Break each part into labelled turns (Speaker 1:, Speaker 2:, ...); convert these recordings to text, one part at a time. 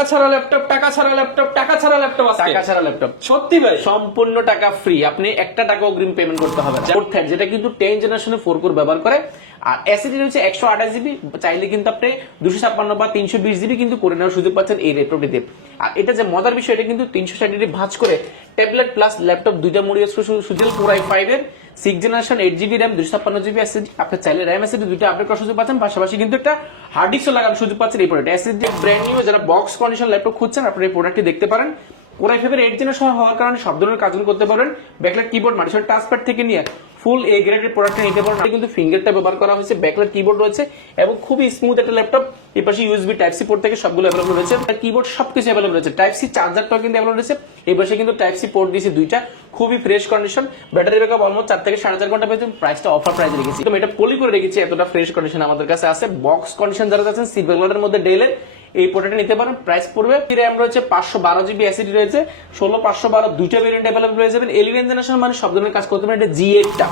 Speaker 1: টাকা ছাড়া ল্যাপটপ টাকা ছাড়া ল্যাপটপ টাকা ছাড়া ল্যাপটপ আছে
Speaker 2: টাকা ছাড়া ল্যাপটপ
Speaker 1: সত্যি ভাই।
Speaker 2: সম্পূর্ণ টাকা ফ্রি আপনি একটা টাকা অগ্রিম পেমেন্ট করতে হবে। ফোর থ্রেড যেটা কিন্তু টেন জেনারেশনে ফোর কোর ব্যবহার করে। আর এসিডি রয়েছে একশো আঠাশ জিবি চাইলে কিন্তু আপনি দুশো ছাপ্পান্ন বা তিনশো বিশ জিবি কিন্তু করে নেওয়ার সুযোগ পাচ্ছেন এই ল্যাপটপটিতে আর এটা যে মজার বিষয় এটা কিন্তু তিনশো ষাট ডিগ্রি ভাঁজ করে ট্যাবলেট প্লাস ল্যাপটপ দুইটা মুড়িয়ে সুজল পুরাই ফাইভের six generation eight GB RAM দুশো ছাপ্পান্ন জিবি এসএসডি আপনি চাইলে র্যাম এসএসডি দুটো আপডেট করার সুযোগ পাচ্ছেন। পাশাপাশি কিন্তু একটা হার্ড ডিস্কও লাগানোর সুযোগ পাচ্ছেন এই প্রোডাক্ট এসএসডি ব্র্যান্ড নিউ যারা বক্স কন্ডিশন ল্যাপটপ খুঁজছেন আপনি এই প্রোডাক্টটি দেখতে পারেন। কোরাই ফাইভের এইট জেনারেশন হওয়ার কারণে সব ধরনের কাজগুলো করতে পারবেন। ব্যাকলাইট কিবোর্ড মাটিসল টাচপ্যাড থেকে নিয়ে ফুল এ গ্রেডের প্রোডাক্টটা নিতে পারেন কিন্তু ফিঙ্গারটা ব্যবহার করা হয়েছে ব্যাকলাইট কিবোর্ড রয়েছে এবং খুবই স্মুথ একটা ল্যাপটপ এই পাশে ইউএসবি টাইপ সি পোর্ট থেকে সবগুলো অ্যাভেলেবল রয়েছে। কিবোর্ড সবকিছু অ্যাভেলেবল রয়েছে। টাইপ সি চার্জারটাও কিন্তু অ্যাভেলেবল রয়েছে। এই পাশে কিন্তু টাইপ সি পোর্ট দিয়েছে দুইটা। খুবই fresh condition battery backup almost চার থেকে সাড়ে চার ঘণ্টা পেয়েছেন প্রাইসটা অফার প্রাইস রেখেছি। তো এটা পলি করে রেখেছি। এতটা ফ্রেশ কন্ডিশন আমাদের কাছে আছে। বক্স কন্ডিশন যারা যাচ্ছেন সিলভার কালারের মধ্যে ডেলের এই প্রোডাক্টটা নিতে পারেন প্রাইস পড়বে। র্যাম রয়েছে পাঁচশো বারো জিবি অ্যাসিডি রয়েছে, ষোলো, পাঁচশো বারো, দুইটা ভেরিয়েন্ট অ্যাভেলেবল হয়ে যাবেন। এলিভেন জেনারেশন মানে সব ধরনের কাজ করতে পারেন, এটা জি এইটটা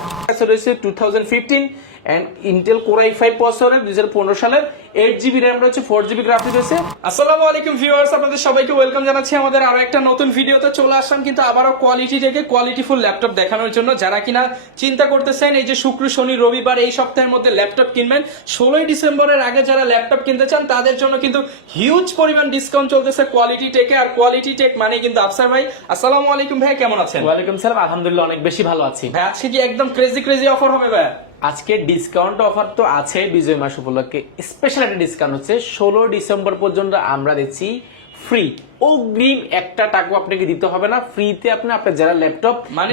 Speaker 2: রয়েছে two thousand fifteen and Intel core i five প্রসেসরের দুই হাজার পনেরো সালের এইট জিবি র্যাম রয়েছে ফোর জিবি গ্রাফিক রয়েছে।
Speaker 1: আসসালামু আলাইকুম ভিউয়ার্স আপনাদের সবাইকে ওয়েলকাম জানাচ্ছি আমাদের আরও একটা নতুন ভিডিওতে। চলে আসলাম কিন্তু আবারও কোয়ালিটি থেকে কোয়ালিটিফুল ল্যাপটপ দেখানোর জন্য। যারা কিনা চিন্তা করতেছেন এই যে শুক্র শনি রবিবার এই সপ্তাহের মধ্যে ল্যাপটপ কিনবেন ষোলোই ডিসেম্বরের আগে যারা ল্যাপটপ কিনতে চান তাদের জন্য কিন্তু হিউজ পরিমাণ ডিসকাউন্ট চলতেছে কোয়ালিটি টেকে আর কোয়ালিটি টেক মানে কিন্তু আফসার ভাই আসসালামু আলাইকুম ভাই কেমন আছেন?
Speaker 2: ওয়ালাইকুম সালাম আলহামদুলিল্লাহ অনেক বেশি ভালো আছি।
Speaker 1: ভাই আজকে কি একদম ক্রেজি ক্রেজি অফার হবে ভাই?
Speaker 2: আজকে ডিসকাউন্ট অফার তো আছে বিজয় মাস উপলক্ষে। স্পেশাল একটা ডিসকাউন্ট হচ্ছে, ষোলো ডিসেম্বর পর্যন্ত আমরা দিচ্ছি। ফ্রি অগ্রিম একটা টাকা আপনাকে দিতে হবে না। ফ্রিতে আপনি আপনার যারা ল্যাপটপ
Speaker 1: মানে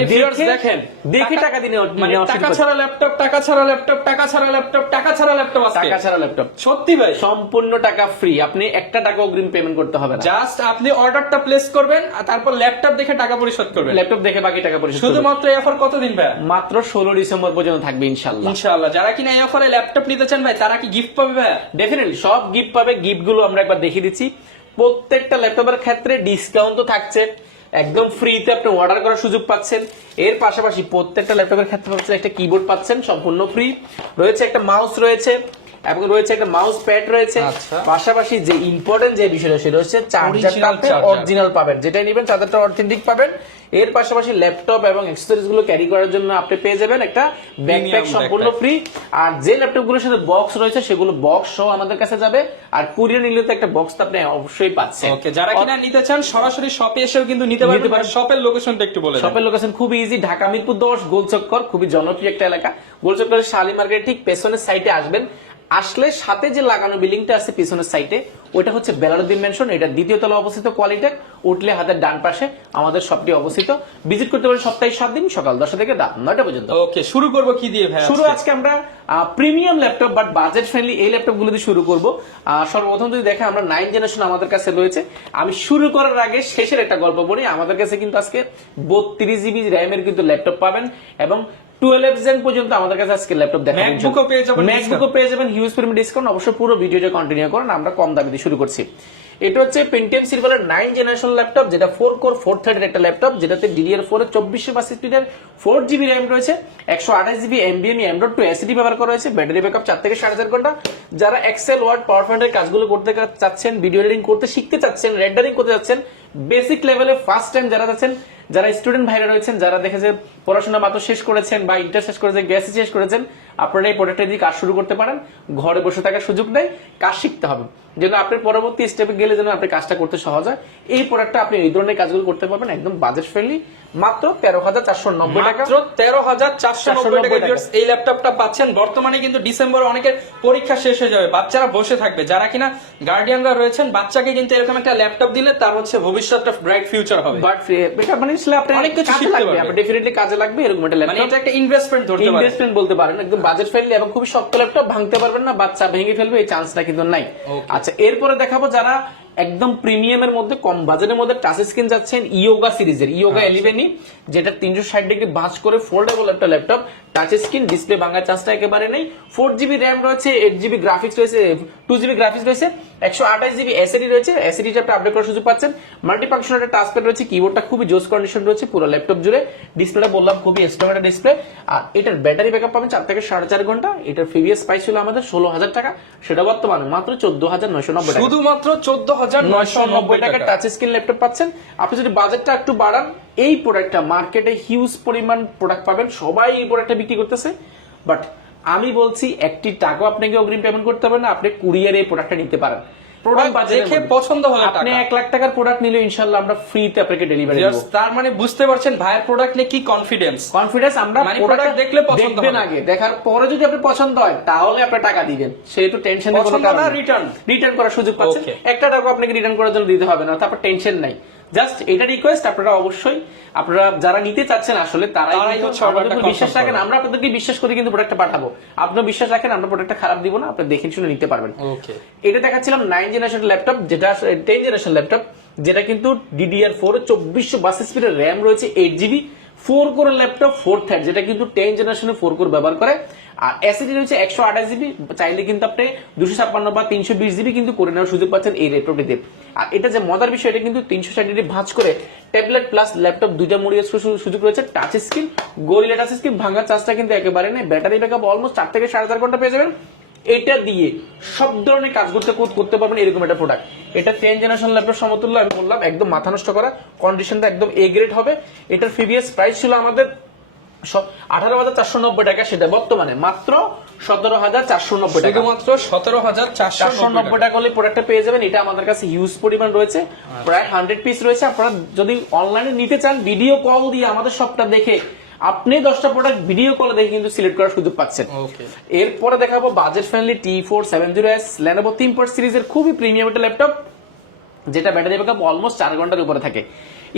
Speaker 1: দেখেন
Speaker 2: দেখে টাকা দিনে
Speaker 1: মানে টাকা ছাড়া ল্যাপটপ টাকা ছাড়া ল্যাপটপ টাকা ছাড়া ল্যাপটপ টাকা ছাড়া ল্যাপটপ
Speaker 2: টাকা ছাড়া ল্যাপটপ
Speaker 1: সত্যি ভাই।
Speaker 2: সম্পূর্ণ টাকা ফ্রি আপনি একটা টাকা অগ্রিম পেমেন্ট করতে হবে না।
Speaker 1: জাস্ট আপনি অর্ডারটা প্লেস করবেন আর তারপর ল্যাপটপ দেখে টাকা পরিশোধ করবেন।
Speaker 2: ল্যাপটপ দেখে বাকি টাকা পরিশোধ
Speaker 1: শুধুমাত্র এই অফার কতদিন ভাই?
Speaker 2: মাত্র ষোলো ডিসেম্বর পর্যন্ত থাকবে ইনশাল্লাহ
Speaker 1: ইনশাআল্লাহ। যারা কিনা এই অফারে ল্যাপটপ নিতে চান ভাই তারা কি গিফট পাবে ভাই?
Speaker 2: ডেফিনেটলি সব গিফট পাবে। গিফটগুলো আমরা একবার দেখিয়ে দিচ্ছি। প্রত্যেকটা ল্যাপটপের ক্ষেত্রে ডিসকাউন্ট তো থাকছে। একদম ফ্রিতে আপনি অর্ডার করার সুযোগ পাচ্ছেন। এর পাশাপাশি প্রত্যেকটা ল্যাপটপের ক্ষেত্রে পাচ্ছেন একটা কিবোর্ড পাচ্ছেন সম্পূর্ণ ফ্রি রয়েছে একটা মাউস রয়েছে এবং রয়েছে একটা মাউস প্যাড রয়েছে।
Speaker 1: আচ্ছা।
Speaker 2: পাশাপাশি যে ইম্পর্টেন্ট যে বিষয়টা সেটা হচ্ছে চার্জারটা। অরিজিনাল পাবেন যেটাই নেবেন চার্জারটা অথেন্টিক পাবেন। এর পাশাপাশি ল্যাপটপ এবং অ্যাক্সেসরিজগুলো ক্যারি করার জন্য আপনি পেয়ে যাবেন একটা ব্যাকপ্যাক সম্পূর্ণ ফ্রি আর যে ল্যাপটপগুলোর সাথে বক্স রয়েছে সেগুলো বক্স সহ আমাদের কাছে যাবে। আর কুরিয়ার নিলে তো একটা বক্স তো আপনি অবশ্যই পাচ্ছেন।
Speaker 1: ওকে যারা কিনা নিতে চান সরাসরি শপে এসেও কিন্তু নিতে পারবেন। শপের লোকেশনটা একটু বলে
Speaker 2: শপের লোকেশন খুবই ইজি ঢাকা মিরপুর দশ গোলচক্কর খুবই জনপ্রিয় একটা এলাকা। গোলচক্করের শালি মার্কেট ঠিক পেছনের সাইডে আসবেন। আসলে সাথে যে লাগানো বিল্ডিংটা আছে পিছনের সাইডে ওটা হচ্ছে বেলারুদ্দিন মেনশন এটা দ্বিতীয় তলা অবস্থিত কোয়ালিটেক উঠলে হাতের ডান পাশে আমাদের শপটি অবস্থিত। ভিজিট করতে পারেন সপ্তাহে সাত দিন সকাল দশটা থেকে রাত নয়টা পর্যন্ত।
Speaker 1: ওকে শুরু করব কি দিয়ে ভাই
Speaker 2: শুরু
Speaker 1: আজকে?
Speaker 2: আমরা premium laptop but budget friendly এই ল্যাপটপগুলো দিয়ে শুরু করব। আহ, সর্বপ্রথম যদি দেখেন আমরা নাইন জেনারেশন আমাদের কাছে রয়েছে। আমি শুরু করার আগে শেষের একটা গল্প বলি। আমাদের কাছে কিন্তু আজকে বত্রিশ জিবি র্যামের কিন্তু ল্যাপটপ পাবেন এবং টুয়েলভ জেন পর্যন্ত আমাদের কাছে আজকে ল্যাপটপ দেখা
Speaker 1: MacBook ও পেয়ে যাবেন
Speaker 2: ম্যাকবুকও পেয়ে যাবেন হিউজ পরিমাণ ডিসকাউন্ট অবশ্যই পুরো ভিডিওটা কন্টিনিউ করেন আমরা কম দামে দিয়ে শুরু করছি। এটা হচ্ছে পেন্টিএম সিলভারের নাইন জেনারেশন ল্যাপটপ যেটা ফোর কোর ফোর থার্ডের একটা ল্যাপটপ যেটাতে ডিডিআর ফোর এর চব্বিশশো স্পিডের ফোর জিবি র্যাম রয়েছে একশো আঠাশ জিবি এমবিএম এমডট টু এসিডি ব্যবহার করা হয়েছে ব্যাটারি ব্যাকআপ চার থেকে সাড়ে চার ঘণ্টা। যারা এক্সেল ওয়ার্ড পাওয়ার পয়েন্টের কাজগুলো করতে চাচ্ছেন ভিডিও এডিটিং করতে শিখতে চাচ্ছেন রেন্ডারিং করতে চাচ্ছেন বেসিক লেভেলে ফার্স্ট টাইম যারা যাচ্ছেন যারা স্টুডেন্ট ভাইরা রয়েছেন যারা দেখেছে পড়াশোনা মাত্র শেষ করেছেন বা ইন্টার শেষ করেছেন গ্যাস শেষ করেছেন আপনারা এই প্রোডাক্টের দিয়ে কাজ শুরু করতে পারেন। ঘরে বসে থাকার সুযোগ নেই কাজ শিখতে হবে। যেন আপনার পরবর্তী স্টেপে গেলে যেন আপনি কাজটা করতে সহজ হয়। এই প্রোডাক্টটা আপনি এই ধরনের কাজগুলো করতে পারবেন একদম বাজেট ফ্রেন্ডলি মাত্র তেরো হাজার চারশো নব্বই টাকা।
Speaker 1: মাত্র তেরো হাজার চারশো নব্বই টাকা
Speaker 2: 490 টাকা।
Speaker 1: viewers, এই ল্যাপটপটা পাচ্ছেন। বর্তমানে কিন্তু ডিসেম্বর অনেকের পরীক্ষা শেষ হয়ে যাবে বাচ্চারা বসে থাকবে। যারা কিনা গার্ডিয়ানরা রয়েছেন বাচ্চাকে কিন্তু এরকম একটা ল্যাপটপ দিলে তার হচ্ছে ভবিষ্যৎটা ব্রাইট ফিউচার হবে।
Speaker 2: বাট এটা মানে আসলে আপনি
Speaker 1: অনেক কিছু শিখতে পারবেন
Speaker 2: আপনি ডেফিনেটলি কাজে লাগবে এরকম একটা
Speaker 1: মানে এটা একটা ইনভেস্টমেন্ট ধরতে পারেন
Speaker 2: ইনভেস্টমেন্ট বলতে পারেন একদম বাজেট ফ্রেন্ডলি এবং খুবই শক্ত ল্যাপটপ ভাঙতে পারবেন না বাচ্চা ভেঙে ফেলবে এই চান্সটা কিন্তু নাই। আচ্ছা এরপরে দেখাবো যারা একদম প্রিমিয়ামের মধ্যে কম বাজেটের মধ্যে টাচ স্ক্রিন যাচ্ছেন ইয়োগা সিরিজের। ইয়োগা এলিভেনই যেটা তিনশো ষাট ডিগ্রি বাঁচ করে ফোল্ডেবল একটা ল্যাপটপ টাচ স্ক্রিন ডিসপ্লে ভাঙার চান্সটা একেবারে নেই। ফোর জিবি র্যাম রয়েছে এইট জিবি গ্রাফিক্স রয়েছে টু জিবি গ্রাফিক্স রয়েছে একশো আঠাশ জিবি এসএডি রয়েছে। এসএডিটা আপনি আপডেট করার সুযোগ পাচ্ছেন। মাল্টি ফাংশনাল একটা টাচপ্যাড রয়েছে কিবোর্ডটা খুবই জোস কন্ডিশন রয়েছে পুরো ল্যাপটপ জুড়ে। ডিসপ্লেটা বললাম খুবই স্ট্রং ডিসপ্লে আর এটার ব্যাটারি ব্যাকআপ পাবেন চার থেকে সাড়ে চার ঘণ্টা। এটার প্রিভিয়াস প্রাইস ছিল আমাদের ষোলো হাজার টাকা। সেটা বর্তমানে মাত্র চোদ্দ হাজার নয়শো নব্বই
Speaker 1: শুধুমাত্র চোদ্দ হাজার
Speaker 2: নয়শো নব্বই টাকা
Speaker 1: টাকা।
Speaker 2: টাচ স্ক্রিন ল্যাপটপ পাচ্ছেন। আপনি যদি বাজেটটা একটু বাড়ান এই প্রোডাক্টটা মার্কেটে হিউজ পরিমাণ প্রোডাক্ট পাবেন। সবাই এই প্রোডাক্টটা বিক্রি করতেছে। বাট আমি বলছি একটি টাকাও আপনাকে অগ্রিম পেমেন্ট করতে হবে না। আপনি কুরিয়ারে এই প্রোডাক্টটা নিতে পারেন।
Speaker 1: প্রোডাক্ট দেখে পছন্দ হলে
Speaker 2: আপনি এক লাখ টাকার প্রোডাক্ট নিলে ইনশাল্লাহ আমরা ফ্রিতে আপনাকে ডেলিভারি দেবো।
Speaker 1: তার মানে বুঝতে পারছেন ভাইয়ের প্রোডাক্ট নিয়ে কি কনফিডেন্স
Speaker 2: কনফিডেন্স আমরা
Speaker 1: মানে
Speaker 2: প্রোডাক্ট
Speaker 1: দেখলে পছন্দ হবে।
Speaker 2: আগে। দেখার পরে যদি আপনি পছন্দ হয় তাহলে আপনি টাকা দিবেন। সেহেতু টেনশন
Speaker 1: পছন্দ না, return?
Speaker 2: রিটার্ন করার সুযোগ পাচ্ছেন। একটা টাকা আপনাকে রিটার্ন করার জন্য দিতে হবে না তারপর টেনশন নাই। জাস্ট এটা রিকোয়েস্ট আপনারা অবশ্যই আপনারা যারা নিতে চাচ্ছেন আসলে তারাই আমাদের বিশ্বাস রাখেন আমরা আপনাদেরকে বিশ্বাস করে কিন্তু প্রোডাক্টটা পাঠাবো। আপনারা বিশ্বাস রাখেন আমরা প্রোডাক্টটা খারাপ দিব না আপনি দেখে শুনে নিতে পারবেন।
Speaker 1: ওকে
Speaker 2: এটা দেখাচ্ছিলাম নাইন জেনারেশন ল্যাপটপ যেটা টেন জেনারেশন ল্যাপটপ যেটা কিন্তু ডিডিআর ফোর চব্বিশশো বাস স্পিডের র্যাম রয়েছে eight GB four core laptop, four third যেটা কিন্তু টেন জেনারেশনে ফোর কোর ব্যবহার করে। আর এসএসডি রয়েছে একশো আঠাশ জিবি চাইলে কিন্তু আপনি দুশো ছাপ্পান্ন বা তিনশো বিশ জিবি কিন্তু করে নেওয়ার সুযোগ পাচ্ছেন এই ল্যাপটপটিতে। আর এটা যে মজার বিষয়, এটা কিন্তু তিনশো ষাট ডিগ্রি ভাঁজ করে ট্যাবলেট প্লাস ল্যাপটপ দুইটা মুড়িয়ে সুযোগ রয়েছে। Touch screen Gorilla touch screen ভাঙার চার্জটা কিন্তু একেবারে নেই। ব্যাটারি ব্যাকআপ অলমোস্ট চার থেকে সাড়ে চার ঘণ্টা পেয়ে যাবেন। এটা দিয়ে সব ধরনের কাজ করতে করতে পারবেন এরকম একটা প্রোডাক্ট এটা টেন জেনারেশন ল্যাপটপ সমতুল্য আমি বললাম একদম মাথা নষ্ট করা। কন্ডিশনটা একদম এ গ্রেড হবে। এটার প্রিভিয়াস প্রাইস ছিল আমাদের আঠারো হাজার চারশো নব্বই টাকা সেটা বর্তমানে মাত্র সতেরো হাজার চারশো নব্বই টাকা।
Speaker 1: শুধুমাত্র সতেরো হাজার চারশো
Speaker 2: চারশো নব্বই টাকা। হলে প্রোডাক্টটা পেয়ে যাবেন। এটা আমাদের কাছে হিউজ পরিমাণ রয়েছে। প্রায় হান্ড্রেড পিস রয়েছে। আপনারা যদি অনলাইনে নিতে চান ভিডিও কল দিয়ে আমাদের সবটা দেখে আপনি দশটা প্রোডাক্ট ভিডিও কলে দেখে কিন্তু সিলেক্ট করার সুযোগ পাচ্ছেন। এরপরে দেখাবো budget friendly T four seven zero S তিন পয়েন্ট সিরিজের খুবই প্রিমিয়াম একটা ল্যাপটপ যেটা ব্যাটারি ব্যাকআপ অলমোস্ট চার ঘণ্টার উপরে থাকে।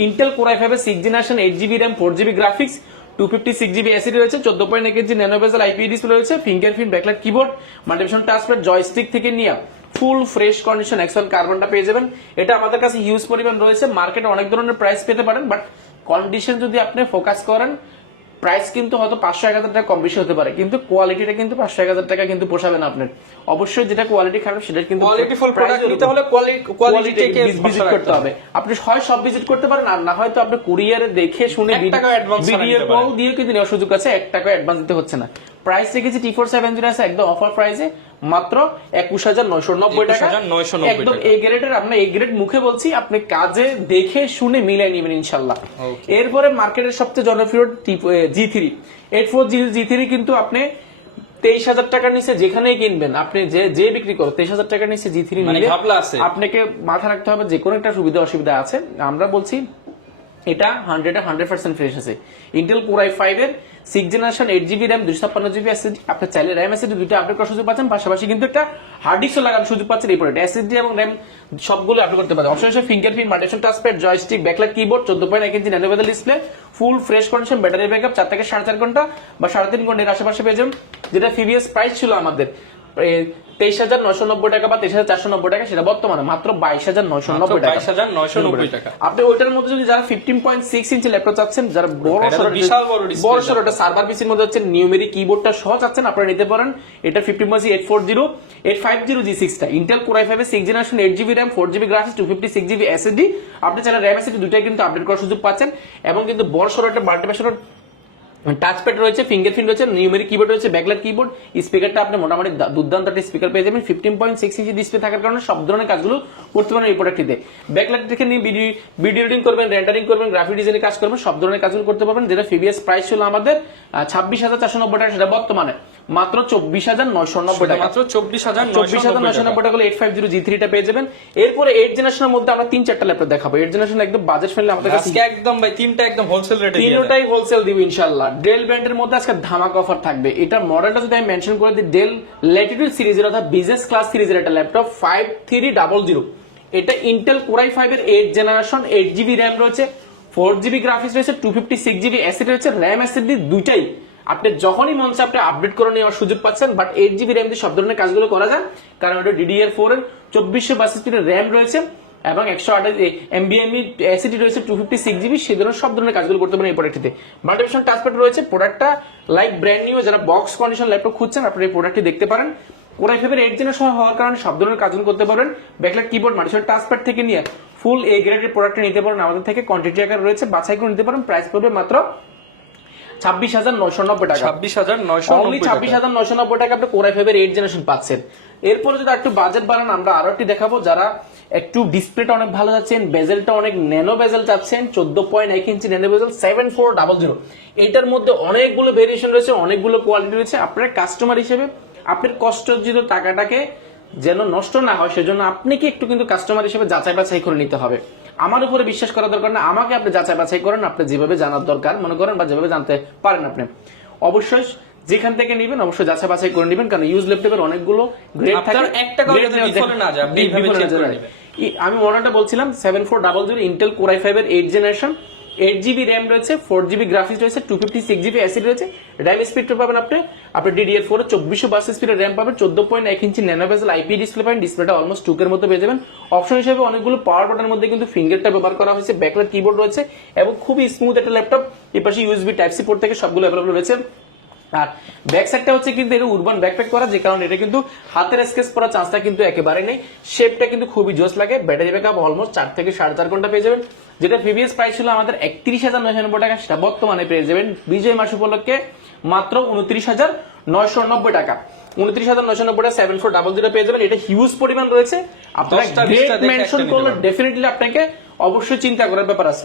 Speaker 2: Intel core i five six generation eight GB RAM four GB graphics two fifty six GB SSD রয়েছে চোদ্দ পয়েন্ট এক ইঞ্চি ন্যানোভেজাল আইপি ডিসপ্লে রয়েছে finger fingerprint backlight keyboard মাল্টিভিশন touchpad joystick থেকে নিয়ে ফুল ফ্রেশ কন্ডিশন এক্সেল কার্বনটা পেয়ে যাবেন। এটা আমাদের কাছে হিউজ পরিমাণ রয়েছে মার্কেটে অনেক ধরনের প্রাইস পেতে পারেন বাট কন্ডিশন যদি আপনি ফোকাস করেন প্রাইস কিন্তু হয়তো পাঁচশো এক হাজার টাকা কম বেশি হতে পারে কিন্তু কোয়ালিটিটা কিন্তু পাঁচশো এক হাজার টাকা কিন্তু পোষাবে না আপনার। অবশ্যই যেটা কোয়ালিটি খারাপ সেটা কিন্তু
Speaker 1: কোয়ালিটি ফুল প্রোডাক্ট নিতে হলে কোয়ালিটি
Speaker 2: কোয়ালিটি
Speaker 1: কোয়ালিটিকে
Speaker 2: ভিজিট করতে হবে। আপনি হয় সব ভিজিট করতে পারেন আর না হয়তো আপনি কুরিয়ারে দেখে শুনে ভিডিও কল দিয়ে কিন্তু নেওয়ার সুযোগ আছে এক টাকা অ্যাডভান্স দিতে হচ্ছে না। প্রাইস রেখেছি টি ফোর সেভেন জিরো আছে একদম অফার প্রাইসে মাত্র একুশ হাজার নয়শো নব্বই টাকা।
Speaker 1: 21,990
Speaker 2: একদম এ গ্রেডের আপনি এ গ্রেড মুখে বলছি আপনি কাজে দেখে শুনে মিলাই নেবেন ইনশাল্লাহ। এরপরে মার্কেটের সবচেয়ে জনপ্রিয় G three eight four G G three কিন্তু আপনি তেইশ হাজার টাকার নিচে যেখানেই কিনবেন আপনি যে যে বিক্রি করো তেইশ হাজার টাকার নিচে জি থ্রি
Speaker 1: মানে আছে।
Speaker 2: আপনাকে মাথা রাখতে হবে যে কোনো একটা সুবিধা অসুবিধা আছে। আমরা বলছি এটা হান্ড্রেড হান্ড্রেড পার্সেন্ট ফ্রেশ আছে। ইন্টেল কোরাই ফাইভ এর six generation eight GB RAM দুশো ছাপ্পান্ন জিবি এসএসডি আপনার চাইলে র্যাম এসএসডি দুটো আপডেট করার সুযোগ পাচ্ছেন। পাশাপাশি কিন্তু একটা হার্ড ডিস্কও লাগানোর সুযোগ পাচ্ছেন এই প্রোডাক্ট এসএসডি এবং র্যাম সবগুলো আপডেট করতে পারেন। অপশন হিসেবে ফিঙ্গারপ্রিন্ট মাল্টিশন টাচপ্যাড জয়স্টিক ব্যাকলাইট কিবোর্ড চোদ্দ পয়েন্ট এক ইঞ্চি nano bezel display full fresh condition battery backup চার থেকে সাড়ে চার ঘণ্টা বা সাড়ে তিন ঘণ্টার আশেপাশে পেয়ে যাবেন। যেটা প্রিভিয়াস প্রাইস ছিল আমাদের। তেইশ হাজার নয়শো নব্বই টাকা বা তেইশ হাজার চারশো নব্বই টাকা সেটা বর্তমানে মাত্র বাইশ হাজার নয়শো নব্বই টাকা।
Speaker 1: 22,990 টাকা।
Speaker 2: আপনি ওইটার মধ্যে যদি যারা ফিফটিন পয়েন্ট সিক্স ইঞ্চি ল্যাপটপ চাচ্ছেন যারা বড়
Speaker 1: বিশাল বড়
Speaker 2: বড় সড়ো একটা সার্ভার পিসির মধ্যে হচ্ছে নিউমেরি কিবোর্ডটা সহ চাচ্ছেন আপনারা নিতে পারেন। এটা fifteen point eight four zero eight five zero G সিক্সটা Intel core i five six generation eight GB RAM four GB graphics two fifty six GB SSD আপনি চাইলে র্যাম এসএসডি দুটাই কিন্তু আপডেট করার সুযোগ পাচ্ছেন। এবং কিন্তু বড় সড়ো একটা মাল্টিপ্যাশন টাচপ্যাড রয়েছে ফিঙ্গারপ্রিন্ট রয়েছে নিউমেরিক কিবোর্ড রয়েছে ব্যাকলাইট কিবোর্ড স্পিকারটা আপনি মোটামুটি দুর্দান্ত একটা স্পিকার পেয়ে যাবেন। ফিফটিন পয়েন্ট সিক্স ইঞ্চি ডিসপ্লে থাকার কারণে সব ধরনের কাজগুলো করতে পারেন এই প্রোডাক্টটিতে ব্যাকলাইট দেখে নিয়ে ভিডিও ভিডিও করবেন রেন্ডারিং করবেন গ্রাফিক ডিজাইনের কাজ করবেন, সব ধরনের কাজগুলো করতে পারবেন। যেটা ফিভিএস প্রাইস ছিল আমাদের ছাব্বিশ হাজার চারশো নব্বই টাকা, সেটা বর্তমানে। মাত্র চব্বিশ হাজার নয়শো নব্বই টাকা।
Speaker 1: মাত্র চব্বিশ হাজার
Speaker 2: চব্বিশ হাজার নয়শো নব্বই টাকা এইট ফাইভ জিরো জি থ্রিটা পেয়ে যাবেন। এরপরে এইট জেনারেশনের মধ্যে আমরা তিন চারটা ল্যাপটপ দেখাবো। এইট জেনারেশন একদম বাজেট ফ্রেন্ডলি আমাদের কাছে
Speaker 1: একদম ভাই তিনটা একদম হোলসেল রেটে
Speaker 2: তিনটাই হোলসেল দিব ইনশাল্লাহ ডেল ব্র্যান্ডের মধ্যে আজকে ধামাক অফার থাকবে। এটা মডেলটা যদি আমি মেনশন করে দিই ডেল ল্যাটিটিউড সিরিজের অর্থাৎ বিজনেস ক্লাস সিরিজের একটা laptop five three double zero এটা ইন্টেল কোরাই ফাইভ এর eight generation eight GB RAM রয়েছে ফোর জিবি গ্রাফিক্স রয়েছে two fifty six GB SSD রয়েছে র্যাম অ্যাসিড দুইটাই আপনি যখনই মন আপনি আপডেট করে নেওয়ার সুযোগ পাচ্ছেন বাট এইট জিবি র্যাম দিয়ে সব ধরনের কাজগুলো করা যায়। কারণ এটা ডিডিআর ফোর এর চব্বিশশো বাস র্যাম রয়েছে এবং একশো আঠাশ এমবিএমই অ্যাসিডি রয়েছে টু ফিফটি সিক্স জিবি সে ধরনের সব ধরনের কাজগুলো করতে পারেন এই প্রোডাক্টটিতে মাল্টিভিশন টাচপ্যাড রয়েছে প্রোডাক্টটা লাইক ব্র্যান্ড নিউ যারা বক্স কন্ডিশন ল্যাপটপ খুঁজছেন, আপনারা এই প্রোডাক্টটি দেখতে পারেন। কোরাই ফাইভের এইট সময় হওয়ার কারণে সব ধরনের কাজগুলো করতে পারবেন। ব্যাকলাইট কিবোর্ড মাল্টিভিশন টাচপ্যাড থেকে নিয়ে ফুল এ গ্রেডের প্রোডাক্টটা নিতে পারেন আমাদের থেকে কোয়ান্টিটি আকার রয়েছে, বাছাই করে নিতে পারেন প্রাইস পড়বে মাত্র ছাব্বিশ হাজার নয়শো নব্বই টাকা।
Speaker 1: ছাব্বিশ হাজার নয়শো
Speaker 2: অনলি ছাব্বিশ হাজার নয়শো নব্বই টাকা আপনি কোরাই ফাইভের এইট জেনারেশন পাচ্ছেন। এরপরে যদি একটু বাজেট বাড়ান আমরা আরও একটি দেখাবো যারা একটু ডিসপ্লেটা অনেক ভালো যাচ্ছেন বেজেলটা অনেক ন্যানো বেজেল চাচ্ছেন চোদ্দ পয়েন্ট এক ইঞ্চি nano bezel seven four double zero এইটার মধ্যে অনেকগুলো ভেরিয়েশন রয়েছে অনেকগুলো কোয়ালিটি রয়েছে। আপনার কাস্টমার হিসেবে আপনার কষ্টার্জিত টাকাটাকে যেন নষ্ট না হয় সেজন্য আপনাকে একটু কিন্তু কাস্টমার হিসেবে যাচাই বাছাই করে নিতে হবে। আমার উপরে বিশ্বাস করা দরকার না আমাকে আপনি যাচাই বাছাই করেন আপনি যেভাবে জানার দরকার মনে করেন বা যেভাবে জানতে পারেন আপনি। অবশ্যই যেখান থেকে নিবেন অবশ্যই যাচাই বাছাই করে নিবেন কারণ ইউজ ল্যাপটপের অনেকগুলো গ্রেড থাকে।
Speaker 1: একটা না যায়,
Speaker 2: আমি মডেলটা বলছিলাম seven four double zero Intel core i five এর eight generation eight GB RAM রয়েছে ফোর জিবি গ্রাফিক্স রয়েছে two fifty six GB SSD রয়েছে। র্যাম স্পিড পাবেন আপনি। আপনি ডিডিআর ফোর চব্বিশশো বাস স্পিডের র্যাম পাবেন, চোদ্দ পয়েন্ট এক inch nano bezel IP display পাবেন ডিসপ্লেটা অলমোস্ট টুকের মতো পেয়ে যাবেন। অপশন হিসেবে অনেকগুলো পাওয়ার বাটনের মধ্যে কিন্তু ফিঙ্গারটা ব্যবহার করা হয়েছে ব্যাকলাইট কিবোর্ড রয়েছে এবং খুবই স্মুথ একটা ল্যাপটপ এই পাশে ইউএসবি টাইপ সি পোর্ট থেকে সবগুলো অ্যাভেলেবল রয়েছে। আর ব্যাক সাইডটা হচ্ছে কিন্তু এটা উর্বান ব্যাকপ্যাক করা, যে কারণে এটা কিন্তু হাতের স্কেচ পড়ার চান্সটা কিন্তু একেবারে নেই। শেপটা কিন্তু খুবই জোস লাগে ব্যাটারি ব্যাকআপ অলমোস্ট চার থেকে সাড়ে চার ঘণ্টা পেয়ে যাবেন। যেটা প্রিভিয়াস প্রাইস ছিল আমাদের একত্রিশ হাজার নয়শো নব্বই টাকা সেটা বর্তমানে পেয়ে যাবেন বিজয় মাস উপলক্ষে মাত্র উনত্রিশ হাজার নয়শো নব্বই টাকা। উনত্রিশ হাজার নয়শো সেভেন ফোর ডাবল জিরো পেয়ে যাবেন। এটা হিউজ পরিমাণ রয়েছে। আপনারা গ্রেট মেনশন করলে ডেফিনেটলি আপনাকে অবশ্যই চিন্তা করার ব্যাপার আছে।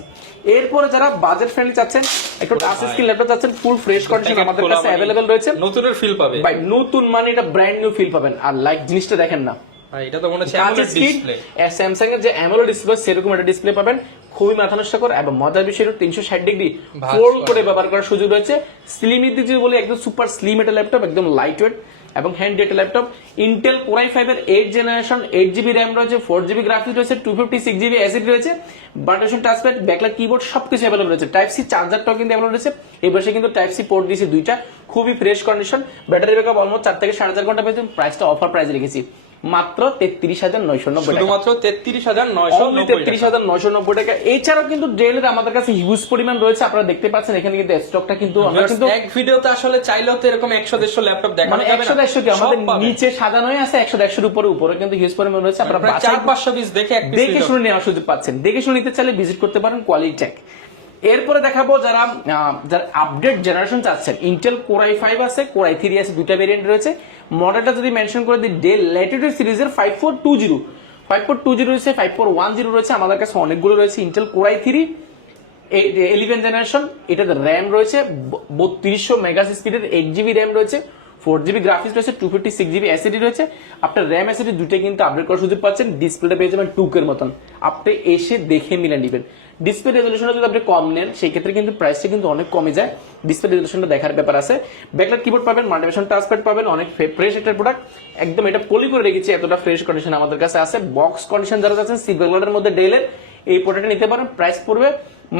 Speaker 2: এরপরে যারা বাজেট ফ্রেন্ডলি চাচ্ছেন একটু টাচ স্ক্রিন ল্যাপটপ চাচ্ছেন ফুল ফ্রেশ কন্ডিশন আমাদের কাছে
Speaker 1: মানে
Speaker 2: অ্যাভেলেবেল রয়েছে।
Speaker 1: নতুনের ফিল পাবে।
Speaker 2: ভাই নতুন মানে এটা ব্র্যান্ড নিউ ফিল পাবেন। আর লাইক জিনিসটা দেখেন না।
Speaker 1: এটা তো মনে হচ্ছে
Speaker 2: স্ক্রিন
Speaker 1: display।
Speaker 2: স্যামসাং এর যে অ্যামোলেড ডিসপ্লে সেরকম একটা ডিসপ্লে পাবেন। খুবই মাথা নষ্ট কর এবং মজার বিষয় তিনশো ষাট ডিগ্রি ফোল্ড
Speaker 1: করে।
Speaker 2: ব্যবহার করার সুযোগ রয়েছে। স্লিম দিক দিয়ে বলি একদম সুপার স্লিম একটা ল্যাপটপ একদম লাইট ওয়েট এবং হ্যান্ড একটা laptop. Intel Core i five এর eight generation eight GB RAM রয়েছে ফোর জিবি গ্রাফিক্স রয়েছে two fifty six GB SSD রয়েছে বাটারশন টাচপ্যাড ব্যাকলাইট কিবোর্ড সবকিছু অ্যাভেলেবল রয়েছে। টাইপ সি চার্জারটাও কিন্তু অ্যাভেলেবল রয়েছে। এই বসে কিন্তু টাইপ সি পোর্ট দিয়েছে দুইটা। খুবই fresh condition battery backup almost চার থেকে সাড়ে চার ঘণ্টা পেয়েছেন প্রাইসটা অফার প্রাইস রেখেছি। মাত্র তেত্রিশ হাজার নয়শো নব্বই
Speaker 1: শুধুমাত্র তেত্রিশ হাজার নয়শো
Speaker 2: Only 33,990 টাকা। এছাড়াও কিন্তু ডেলের আমাদের কাছে হিউজ পরিমাণ রয়েছে আপনারা দেখতে পাচ্ছেন এখানে কিন্তু স্টকটা কিন্তু আমরা কিন্তু
Speaker 1: এক ভিডিওতে আসলে চাইলেও তো এরকম একশো দেড়শো ল্যাপটপ দেখানো
Speaker 2: মানে একশো দেড়শো কি? আমাদের। নিচে সাজানোই আছে একশো দেড়শোর উপরে উপরে কিন্তু হিউজ পরিমাণ রয়েছে। আপনারা
Speaker 1: চার পাঁচশো পিস দেখে
Speaker 2: দেখে শুনে নেওয়ার সুযোগ পাচ্ছেন। দেখে শুনে নিতে চাইলে ভিজিট করতে পারেন কোয়ালিটি টেক এরপরে দেখাবো যারা যারা আপডেট জেনারেশন চাচ্ছেন ইন্টেল কোরাই ফাইভ আছে কোরাই থ্রি আছে দুটা ভেরিয়েন্ট রয়েছে। মডেলটা যদি মেনশন করে দিই ডেল ল্যাটিটিউড সিরিজের five four two zero five four two zero রয়েছে ফাইভ ফোর ওয়ান জিরো রয়েছে, আমাদের কাছে অনেকগুলো রয়েছে Intel Core i three eleven generation এটাতে র্যাম রয়েছে বত্রিশশো মেগা স্পিডের এইট জিবি র্যাম রয়েছে ফোর জিবি গ্রাফিক্স রয়েছে two fifty six GB SSD রয়েছে। আপনার র্যাম অ্যাসিডি দুটোই কিন্তু আপডেট করার সুযোগ পাচ্ছেন ডিসপ্লেটা পেয়ে যাবেন টুকের মতন। আপনি এসে দেখে মিলে নেবেন। ডিসপ্লে রেজলিউশনটা যদি আপনি কম নেন সেই ক্ষেত্রে কিন্তু প্রাইসটা কিন্তু অনেক কমে যায়। ডিসপ্লে রেজলিউশনটা দেখার ব্যাপার আছে। ব্যাকলাইট কিবোর্ড পাবেন মাল্টিভেশন টাচপ্যাড পাবেন, অনেক ফ্রেশ একটা প্রোডাক্ট একদম এটা পলি করে রেখেছি, এতটা ফ্রেশ কন্ডিশন আমাদের কাছে আছে। বক্স কন্ডিশন যারা আছেন সিলভার মধ্যে ডেলের এই প্রোডাক্টটা নিতে পারেন। প্রাইস পড়বে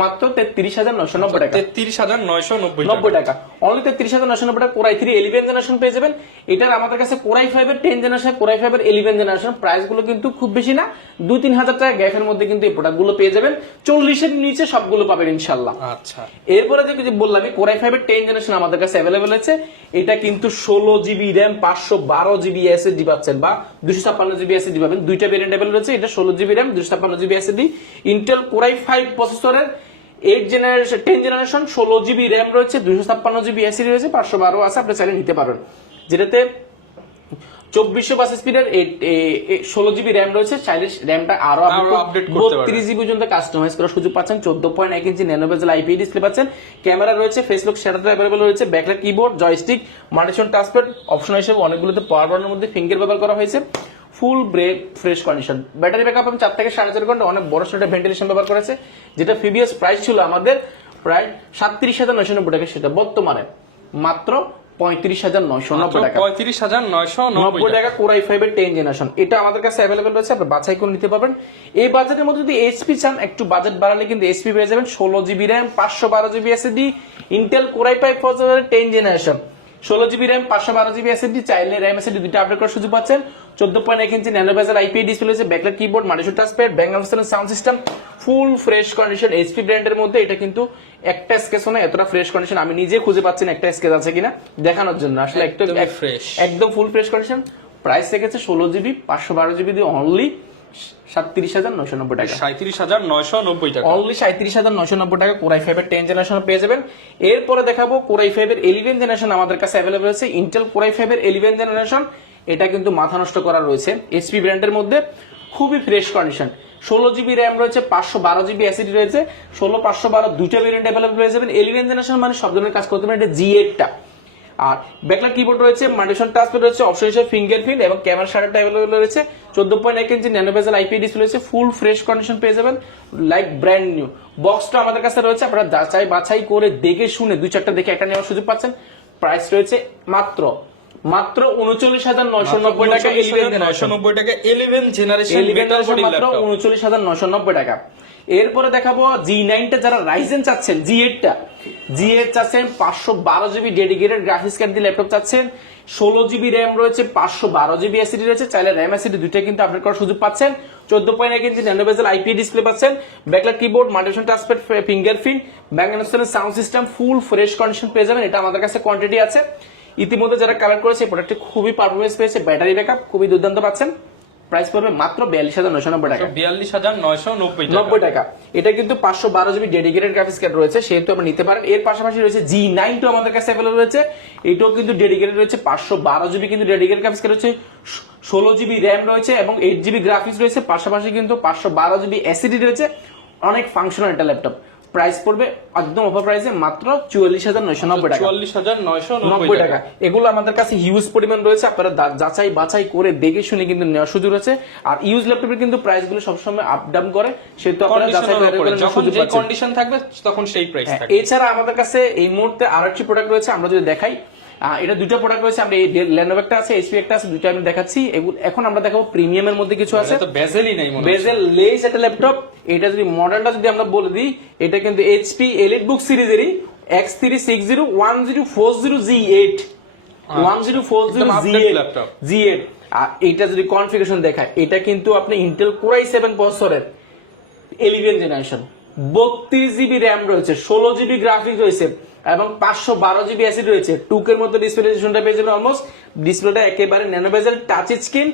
Speaker 2: মাত্র তেত্রিশ হাজার নশো নব্বই টাকা।
Speaker 1: তেত্রিশ হাজার নয়শো নব্বই
Speaker 2: নব্বই টাকা। অনলি তেত্রিশ হাজার নশো নব্বই টাকা কোরাই থ্রি এলিভেন জেনারেশন পেয়ে যাবেন। এটার আমাদের কাছে কোরাই ফাইভ এর ten generation Core i five এর এলিভেন জেনারেশন প্রাইসগুলো কিন্তু খুব বেশি না। দুই তিন হাজার টাকা গ্যাপের মধ্যে কিন্তু এই প্রোডাক্টগুলো পেয়ে যাবেন। চল্লিশের নিচে সবগুলো পাবেন ইনশাল্লাহ
Speaker 1: আচ্ছা।
Speaker 2: এরপরে যে বললাম কোরাই ফাইভ এর টেন জেনারেশন আমাদের কাছে অ্যাভেলেবেল আছে এটা কিন্তু ষোলো জিবি র্যাম পাঁচশো বারো জিবি এসএসডি পাচ্ছেন বা দুশো ছাপ্পান্ন জিবি এসএসডি পাবেন। দুইটা ভেরিয়েন্ট অ্যাভেলেবল রয়েছে। এটা ষোলো জিবি র্যাম দুশো ছাপ্পান্ন GB SSD Intel Core i five প্রসেসরের এইট জেনারেশন টেন জেনারেশন ষোলো জিবি র্যাম রয়েছে দুশো ছাপ্পান্ন জিবি এসি রয়েছে পাঁচশো বারো আছে আপনি চাইলে নিতে পারবেন যেটাতে চব্বিশশো বাস স্পিডের ষোলো জিবি র্যাম রয়েছে চাইলে র্যামটা
Speaker 1: আরও পারবেন।
Speaker 2: বত্রিশ জিবি পর্যন্ত কাস্টমাইজ করার সুযোগ পাচ্ছেন চোদ্দ পয়েন্ট এক inch nano bezel IP display পাচ্ছেন। ক্যামেরা রয়েছে ফেসলুক শ্যাটার অ্যাভেলেবল রয়েছে backlight keyboard joystick multitouch touchpad option হিসেবে অনেকগুলোতে পাওয়ার বাটনের মধ্যে ফিঙ্গার ব্যবহার করা হয়েছে। Full break fresh condition battery backup আমি চার থেকে সাড়ে চার ঘণ্টা অনেক বড় সেটা ভেন্টিলেশন ব্যবহার করেছে যেটা প্রিভিয়াস প্রাইস ছিল আমাদের প্রায় সাতত্রিশ হাজার নয়শো নব্বই টাকা সেটা বর্তমানে। মাত্র পঁয়ত্রিশ হাজার নয়শো নব্বই টাকা।
Speaker 1: পঁয়ত্রিশ হাজার নয়শো নব্বই
Speaker 2: টাকা কোরাই টেন জেনারেশন এটা আমাদের কাছে অ্যাভেলেবল রয়েছে আপনি বাছাই করে নিতে পারবেন। এই বাজেটের মধ্যে যদি এইচপি চান একটু বাজেট বাড়ালে কিন্তু এইচপি পেয়ে যাবেন। ষোলো জিবি র্যাম পাঁচশো বারো GB SSD Intel Core i five প্রসেসরের টেন জেনারেশন ষোলো জিবি র্যাম পাঁচশো বারো জিবি এসএসডি চাইলে র্যাম এসএসডি দুটো আপডেট করার সুযোগ পাচ্ছেন। চোদ্দ পয়েন্ট এক inch nano bezel IP display রয়েছে backlight keyboard multitouch touchpad Bengal sound system full fresh condition HP ব্র্যান্ডের মধ্যে এটা কিন্তু একটা স্কেচ না এতটা ফ্রেশ কন্ডিশন আমি নিজে খুঁজে পাচ্ছি না একটা স্কেচ আছে কিনা দেখানোর জন্য। আসলে
Speaker 1: একদমই fresh।
Speaker 2: একদম ফুল ফ্রেশ কন্ডিশন প্রাইস রেখেছে ষোলো জিবি পাঁচশো বারো জিবি দিয়ে অনলি সাতত্রিশ হাজার নয়শো নব্বই টাকা।
Speaker 1: সাঁত্রিশ হাজার নয়শো নব্বই টাকা।
Speaker 2: অনলি সাঁত্রিশ হাজার নয়শো নব্বই টাকা কোরাই ফাইভের টেন জেনারেশন পেয়ে যাবেন। এরপরে দেখাবো কোরাই ফাইভের এলিভেন জেনারেশন আমাদের কাছে অ্যাভেলেবল আছে ইন্টেল কোরাই ফাইভের এলিভেন জেনারেশন এটা কিন্তু মাথা নষ্ট করা রয়েছে। এসপি ব্র্যান্ডের মধ্যে খুবই ফ্রেশ কন্ডিশন ষোলো জিবি র্যাম রয়েছে, পাঁচশো বারো জিবি অ্যাসিড রয়েছে, ষোলো, পাঁচশো বারো দুইটা ভেরিয়েন্ট অ্যাভেলেবল হয়ে যাবেন। এলিভেন জেনারেশন মানে সব ধরনের কাজ করতে পারেন, এটা জি এইটটা আর ব্যাকলাইট কিবোর্ড রয়েছে মাল্টিশন টাচপ্যাড রয়েছে অপশন হিসেবে ফিঙ্গারপ্রিন্ট এবং ক্যামেরা শাটারটা অ্যাভেলেবল রয়েছে। চোদ্দ পয়েন্ট এক inch nano bezel IP display রয়েছে ফুল ফ্রেশ কন্ডিশন পেয়ে যাবেন লাইক ব্র্যান্ড নিউ বক্সটা আমাদের কাছে রয়েছে, আপনারা যাচাই বাছাই করে দেখে শুনে দুই চারটা দেখে একটা নেওয়ার সুযোগ পাচ্ছেন। প্রাইস রয়েছে মাত্র মাত্র উনচল্লিশ হাজার নয়শো নব্বই টাকা
Speaker 1: নয়শো নব্বই টাকা ইলেভেন জেনারেশন
Speaker 2: মাত্র উনচল্লিশ হাজার নয়শো নব্বই টাকা। এরপরে দেখাবো জি নাইনটা যারা রাইজেন চাচ্ছেন জি এইটটা জি এইট চাচ্ছেন পাঁচশো বারো জিবি ডেডিকেটেড গ্রাফিক্স কার্ড দিয়ে ল্যাপটপ চাচ্ছেন। ষোলো জিবি র্যাম রয়েছে পাঁচশো বারো জিবি এসিডি রয়েছে। চাইলে র্যাম এসিডি দুইটা কিন্তু আপডেট করার সুযোগ পাচ্ছেন। চোদ্দ পয়েন্ট এক ইঞ্চি আইপি ডিসপ্লে পাচ্ছেন। Backlight keyboard multitouch touchpad fingerprint ব্যাঙ্গানোস্টেনের sound system full fresh condition পেয়ে যাবেন। এটা আমাদের কাছে কোয়ান্টিটি আছে। ইতিমধ্যে যারা কালেক্ট করেছে প্রোডাক্টটি খুবই পারফরমেন্স পেয়েছে ব্যাটারি ব্যাকআপ খুবই দুর্দান্ত পাচ্ছেন। প্রাইস পড়বে মাত্র বিয়াল্লিশ হাজার নয়শো নব্বই টাকা।
Speaker 1: বিয়াল্লিশ হাজার নয়শো নব্বই
Speaker 2: নব্বই টাকা। এটা কিন্তু পাঁচশো বারো জিবি ডেডিকেটেড গ্রাফিক্স কার্ড রয়েছে সেহেতু আপনি নিতে পারেন। এর পাশাপাশি রয়েছে জি নাইন টু আমাদের কাছে অ্যাভেলেবল রয়েছে। এটাও কিন্তু ডেডিকেটেড রয়েছে পাঁচশো বারো জিবি কিন্তু ডেডিকেটেড গ্রাফিক্স কার্ড রয়েছে। ষোলো জিবি র্যাম রয়েছে এবং এইট জিবি গ্রাফিক্স রয়েছে। পাশাপাশি কিন্তু পাঁচশো বারো জিবি এসিডি রয়েছে। অনেক ফাংশনাল একটা ল্যাপটপ প্রাইস পড়বে একদম অফার প্রাইসে মাত্র চুয়াল্লিশ হাজার নয়শো নব্বই টাকা।
Speaker 1: চুয়াল্লিশ হাজার নয়শো
Speaker 2: নব্বই টাকা। এগুলো আমাদের কাছে হিউজ পরিমাণ রয়েছে আপনারা যাচাই বাছাই করে দেখে শুনে কিন্তু নেওয়ার সুযোগ রয়েছে। আর ইউজ ল্যাপটপের কিন্তু প্রাইসগুলো সবসময় আপ ডাউন করে সেহেতু আপনারা যাচাই করে
Speaker 1: যখন যে কন্ডিশন থাকবে তখন সেই প্রাইস
Speaker 2: হ্যাঁ, এছাড়া আমাদের কাছে এই মুহূর্তে আর একটি প্রোডাক্ট রয়েছে আমরা যদি দেখাই। এটা দুটো প্রোডাক্ট রয়েছে আমরা এই ল্যানোভ একটা আছে এইচপি একটা আছে দুটো আমি দেখাচ্ছি। এখন আমরা দেখাবো প্রিমিয়ামের মধ্যে কিছু আছে।
Speaker 1: তো বেজেলই নাই মনে
Speaker 2: বেজেল লেস একটা ল্যাপটপ এটা যদি মডেলটা যদি আমরা বলে দিই এটা কিন্তু HP EliteBook সিরিজেরই X three six zero one zero four zero G eight one zero four zero G eight G eight আর এটা যদি কনফিগারেশন দেখায় এটা কিন্তু আপনি ইন্টেল কোরাই সেভেন প্রসেসরের ইলেভেন জেনারেশন বত্রিশ জিবি র্যাম রয়েছে ষোলো জিবি গ্রাফিক্স রয়েছে। এবং পাঁচশো বারো জিবি অ্যাসিড রয়েছে। টুকের মতো ডিসপ্লে রেজুলেশনটা পেয়ে যাবেন অলমোস্ট ডিসপ্লেটা একেবারে ন্যানোবেজেল টাচ স্ক্রিন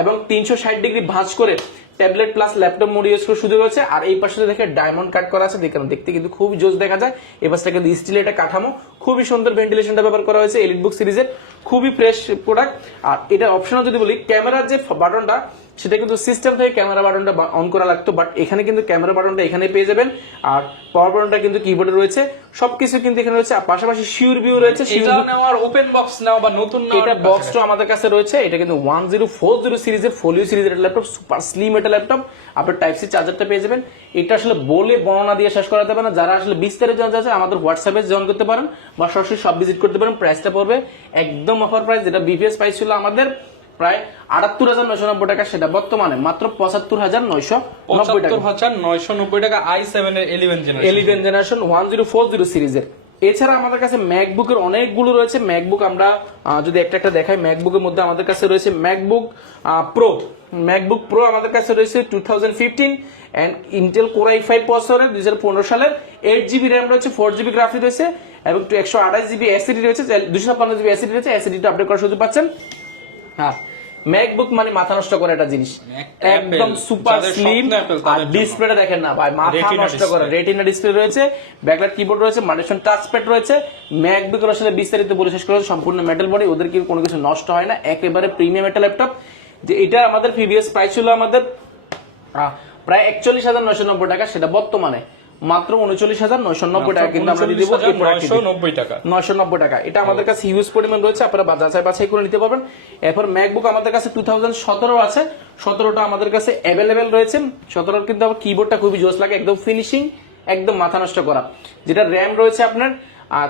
Speaker 2: এবং তিনশো ষাট ডিগ্রি ভাঁজ করে tablet plus laptop mode use করে সুযোগ রয়েছে। আর এই পাশে দেখে ডায়মন্ড কাট করা আছে। দেখতে কিন্তু খুব জোস দেখা যায়। এই পাশটা কিন্তু স্টিলের একটা কাঠামো। খুবই সুন্দর ভেন্টিলেশনটা ব্যবহার করা হয়েছে এলিট বুক সিরিজের খুবই ফ্রেশ প্রোডাক্ট আর এটা অপশনাল যদি বলি ক্যামেরার যে বাটনটা সেটা কিন্তু সিস্টেম থেকে ক্যামেরা বাটনটা অন করা লাগতো বাট এখানে কিন্তু ক্যামেরা বাটনটা এখানে পেয়ে যাবেন। আর পাওয়ার বাটনটা কিন্তু কিবোর্ডে রয়েছে সবকিছু কিন্তু এখানে রয়েছে আর পাশাপাশি শিওর ভিউ রয়েছে
Speaker 1: এটা নেওয়ার ওপেন বক্স নেওয়া বা নতুন
Speaker 2: এটা বক্সটা আমাদের কাছে রয়েছে এটা কিন্তু ওয়ান জিরো ফোর জিরো সিরিজের ফোলিও সিরিজের ল্যাপটপ সুপার স্লিম একটা ল্যাপটপ আপনার টাইপ সি চার্জারটা পেয়ে যাবেন। এটা আসলে বলে বর্ণনা দিয়ে শেষ করা যাবে না। যারা আসলে বিস্তারিত জানতে চাচ্ছে আমাদের হোয়াটসঅ্যাপে জয়েন করতে পারেন বা সরাসরি সব ভিজিট করতে পারেন। প্রাইসটা পড়বে একদম অফার প্রাইস যেটা বিপিএস প্রাইস ছিল আমাদের প্রায় আটাত্তর হাজার নয়শো নব্বই টাকা সেটা বর্তমানে মাত্র পঁচাত্তর হাজার নয়শো নব্বই টাকা।
Speaker 1: হাজার নয়শো নব্বই টাকা আই সেভেন এর eleven generation
Speaker 2: eleven generation one zero four zero সিরিজের এছাড়া আমাদের কাছে ম্যাকবুকের অনেকগুলো রয়েছে। ম্যাকবুক আমরা যদি একটা একটা দেখাই ম্যাকবুকের মধ্যে আমাদের কাছে রয়েছে ম্যাকবুক প্রো ম্যাকবুক প্রো আমাদের কাছে রয়েছে two thousand fifteen and Intel Core i five প্রসেসরের দুই হাজার পনেরো সালের। এইট জিবি র্যাম রয়েছে ফোর জিবি গ্রাফিক রয়েছে এবং একশো আঠাশ জিবি এসিডি রয়েছে দুশো ছাপ্পান্ন জিবি এসিডি রয়েছে। এসিডিটা আপডেট করার সুযোগ পাচ্ছেন। হ্যাঁ ম্যাকবুক মানে মাথা নষ্ট করে একটা জিনিস। একদম সুপার স্লিম আর ডিসপ্লেটা দেখেন না ভাই মাথা নষ্ট করে। রেটিনা ডিসপ্লে রয়েছে ব্যাকলাইট কিবোর্ড রয়েছে মাল্টিশন টাচপ্যাড রয়েছে ম্যাকবুকের আসলে বিস্তারিত বলে শেষ করা হয়েছে, সম্পূর্ণ মেটাল বডি ওদের কি কোনো কিছু নষ্ট হয় না একেবারে প্রিমিয়াম একটা ল্যাপটপ যে এটা আমাদের প্রিভিয়াস প্রাইস ছিল আমাদের প্রায় একচল্লিশ হাজার নয়শো নব্বই টাকা সেটা বর্তমানে মাত্র উনচল্লিশ হাজার নয়শো নব্বই টাকা কিন্তু আমরা দিয়ে দেবো
Speaker 1: নব্বই টাকা।
Speaker 2: নয়শো নব্বই টাকা। এটা আমাদের কাছে হিউজ পরিমাণ রয়েছে আপনারা বাজার বাছাই করে নিতে পারবেন। এরপর ম্যাকবুক আমাদের কাছে টু থাউজেন্ড সতেরো আছে। সতেরোটা আমাদের কাছে অ্যাভেলেবেল রয়েছে। সতেরোর কিন্তু আবার কিবোর্ডটা খুবই জোস লাগে একদম ফিনিশিং একদম মাথা নষ্ট করা। যেটা র্যাম রয়েছে আপনার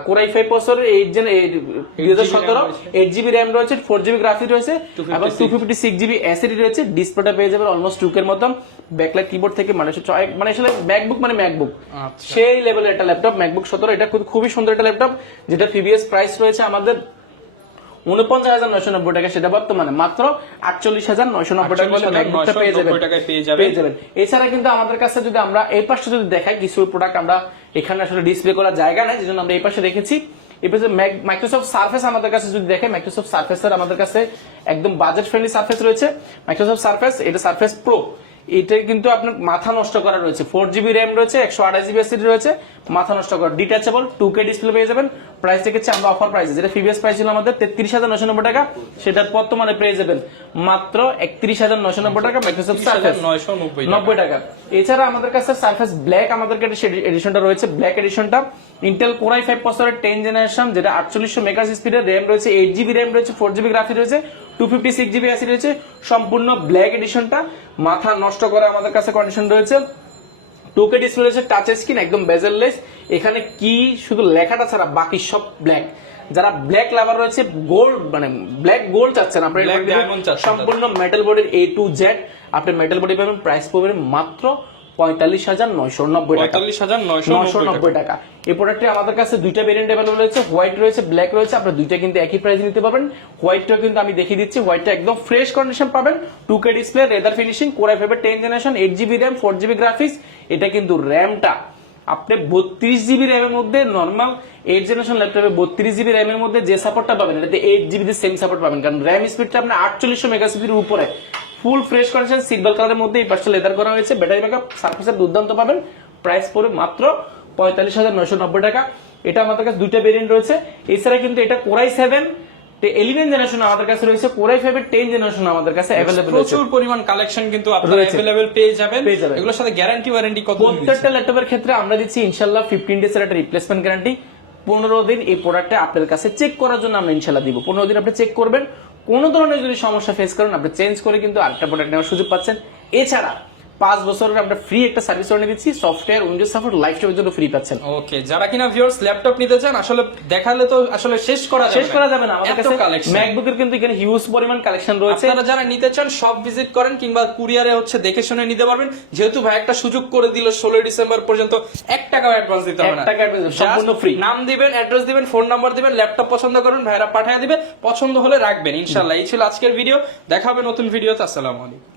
Speaker 2: Core i five processor eight gen দুই হাজার সতেরো এইট জিবি র্যাম রয়েছে ফোর জিবি গ্রাফিক রয়েছে এবং two fifty six GB SSD রয়েছে ডিসপ্লেটা পেয়ে যাবেন অলমোস্ট টুকের মতন। ব্যাকলাইট কিবোর্ড থেকে মানে মানে আসলে ম্যাকবুক মানে ম্যাকবুক
Speaker 1: আচ্ছা।
Speaker 2: সেই লেভেলের একটা ল্যাপটপ ম্যাকবুক সতেরো এটা খুবই সুন্দর একটা ল্যাপটপ যেটা প্রিভিয়াস প্রাইস রয়েছে আমাদের উনপঞ্চাশ হাজার নয়শো নব্বই টাকা সেটা বর্তমানে মাত্র আটচল্লিশ হাজার নয়শো নব্বই টাকা পেয়ে যাবেন।
Speaker 1: পেয়ে যাবেন।
Speaker 2: এছাড়া কিন্তু আমাদের কাছে যদি আমরা এই পাশে যদি দেখাই কিছু প্রোডাক্ট আমরা এখানে আসলে ডিসপ্লে করার জায়গা নেই যেজন্য আমরা এই পাশে রেখেছি। মাইক্রোসফট সার্ফেস আমাদের কাছে যদি দেখে মাইক্রোসফট সার্ফেসের আমাদের কাছে একদম বাজেট ফ্রেন্ডলি সার্ফেস রয়েছে। মাইক্রোসফট সার্ফেস এটা সার্ফেস প্রো এটা কিন্তু আপনার মাথা নষ্ট করা রয়েছে। ফোর জিবি র্যাম রয়েছে একশো আঠাশ জিবি এসিডি রয়েছে মাথা নষ্ট করা। ডিটাচেবল টু কে ডিসপ্লে পেয়ে যাবেন। প্রাইস দেখেছি আমরা অফার প্রাইস যেটা প্রিভিয়াস প্রাইস ছিল আমাদের তেত্রিশ হাজার নশো নব্বই টাকা। সেটা বর্তমানে পেয়ে যাবেন মাত্র একত্রিশ হাজার নশো নব্বই টাকা মাইক্রোসফট সার্ফেস
Speaker 1: নয়শো নব্বই
Speaker 2: টাকা। এছাড়া আমাদের কাছে সার্ফেস ব্ল্যাক আমাদের কাছে এডিশনটা রয়েছে। ব্ল্যাক এডিশনটা ইন্টেল কোরাই ফাইভ প্রসেসরের টেন জেনারেশন যেটা আটচল্লিশশো মেগা স্পিডের র্যাম রয়েছে এইট জিবি র্যাম রয়েছে ফোর জিবি গ্রাফি রয়েছে। Two fifty six GB SSD রয়েছে। সম্পূর্ণ ব্ল্যাক এডিশনটা মাথা নষ্ট করে আমাদের কাছে কন্ডিশন রয়েছে। টুকে ডিসপ্লে রয়েছে টাচ স্ক্রিন একদম বেজেললেস এখানে কি শুধু লেখাটা ছাড়া বাকি সব ব্ল্যাক যারা ব্ল্যাক লাভার রয়েছে গোল্ড মানে ব্ল্যাক গোল্ড চাচ্ছেন আপনারা সম্পূর্ণ মেটাল বডির এ টু জেড আপনি মেটাল বডি পাবেন প্রাইস পাবেন মাত্র পঁয়তাল্লিশ হাজার নয়শো নব্বই টাকা।
Speaker 1: পঁয়তাল্লিশ হাজার নয়শো
Speaker 2: নব্বই টাকা। এই প্রোডাক্টটি আমাদের কাছে দুইটা ভেরিয়েন্ট অ্যাভেলেবল রয়েছে হোয়াইট রয়েছে ব্ল্যাক রয়েছে আপনার দুইটা কিন্তু একই প্রাইস নিতে পারবেন। হোয়াইটটা কিন্তু আমি দেখিয়ে দিচ্ছি হোয়াইটটা একদম ফ্রেশ কন্ডিশন পাবেন। Two K display leather finishing Core i ফাইভের ten generation eight GB RAM four GB graphics এটা কিন্তু র্যামটা আপনি বত্রিশ জিবি র্যামের মধ্যে নর্মাল এইট জেনারেশন ল্যাপটপে বত্রিশ জিবি র্যামের মধ্যে যে সাপোর্টটা পাবেন এটাতে এইট জিবি সেম সাপোর্ট পাবেন। কারণ র্যাম স্পিডটা আপনার আটচল্লিশশো মেগা স্পিডের উপরে। ফুল ফ্রেশ কন্ডিশন সিলভার কালারের মধ্যে এই পাশটা লেদার করা হয়েছে। ব্যাটারি ব্যাকআপ সার্ফেসের দুর্দান্ত পাবেন। প্রাইস পড়ে মাত্র পঁয়তাল্লিশ হাজার নয়শো নব্বই টাকা। এটা আমাদের কাছে দুইটা ভেরিয়েন্ট রয়েছে। এছাড়া কিন্তু এটা কোরাই সেভেন ইলেভেন জেনারেশন আমাদের কাছে রয়েছে। কোরাই ফাইভের টেন জেনারেশন আমাদের কাছে অ্যাভেলেবল
Speaker 1: প্রচুর পরিমাণ কালেকশন কিন্তু আপনারা। অ্যাভেলেবেল পেয়ে যাবেন। এগুলোর সাথে গ্যারান্টি ওয়ারেন্টি কত
Speaker 2: প্রত্যেকটা ল্যাপটপের ক্ষেত্রে আমরা দিচ্ছি ইনশাল্লাহ ফিফটিন ডেজ এর একটা রিপ্লেসমেন্ট গ্যারান্টি পনেরো দিন এই প্রোডাক্টটা আপনার কাছে চেক করার জন্য আমরা ইনশাল্লাহ দিব। পনেরো দিন আপনি চেক করবেন। কোনো ধরনের যদি সমস্যা ফেস করেন, আপনি চেঞ্জ করে কিন্তু আরেকটা প্রোডাক্ট নেওয়ার সুযোগ পাচ্ছেন। এছাড়া পাঁচ বছরের আমরা ফ্রি একটা সার্ভিস ওয়ারেন্টি দিচ্ছি সফটওয়্যার উইন্ডোজ সাপোর্ট লাইফ টাইমের জন্য ফ্রি পাচ্ছেন।
Speaker 1: ওকে যারা কিনা ভিউয়ার্স ল্যাপটপ নিতে চান আসলে দেখালে তো আসলে শেষ করা যাবে
Speaker 2: শেষ করা যাবে না আমাদের কাছে ম্যাকবুকের কিন্তু এখানে হিউজ পরিমাণ কালেকশন রয়েছে।
Speaker 1: আপনারা যারা নিতে চান সব ভিজিট করেন কিংবা কুরিয়ারে হচ্ছে দেখে শুনে নিতে পারবেন। যেহেতু ভাই একটা সুযোগ করে দিল ষোলোই ডিসেম্বর পর্যন্ত এক টাকাও অ্যাডভান্স দিতে হবে না।
Speaker 2: টাকা advance দিতে হবে, সম্পূর্ণ free।
Speaker 1: নাম দিবেন অ্যাড্রেস দিবেন ফোন নাম্বার দিবেন ল্যাপটপ পছন্দ করুন ভাইরা পাঠিয়ে দিবে পছন্দ হলে রাখবেন ইনশাল্লাহ এই ছিল আজকের ভিডিও দেখা হবে নতুন ভিডিওতে আসসালামু আলাইকুম।